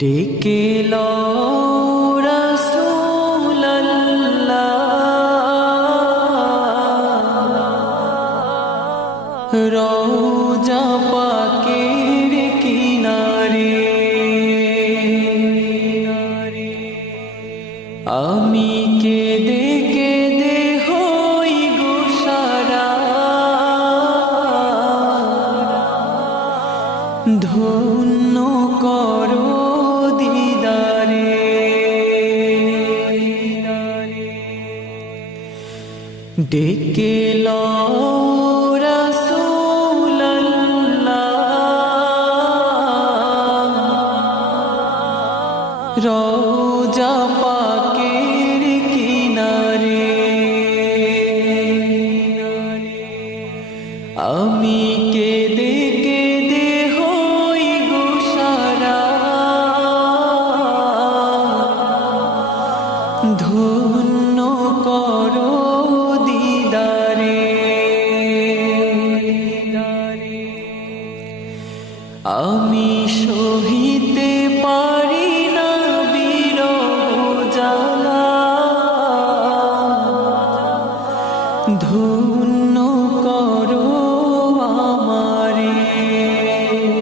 ডেকে লও রাসূলুল্লাহ রওজা পাকের কিনারে, আমি কেঁদে কেঁদে হই গো সারা, ধন্য করো দিদারে। ডেকে লও রাসূলুল্লাহ রওজা পাকের কিনারে, আমি কেঁদে কেঁদে হই গো সারা, ধন্য করো দিদারে। আমি সহিতে পারি না বিরহ জ্বালা,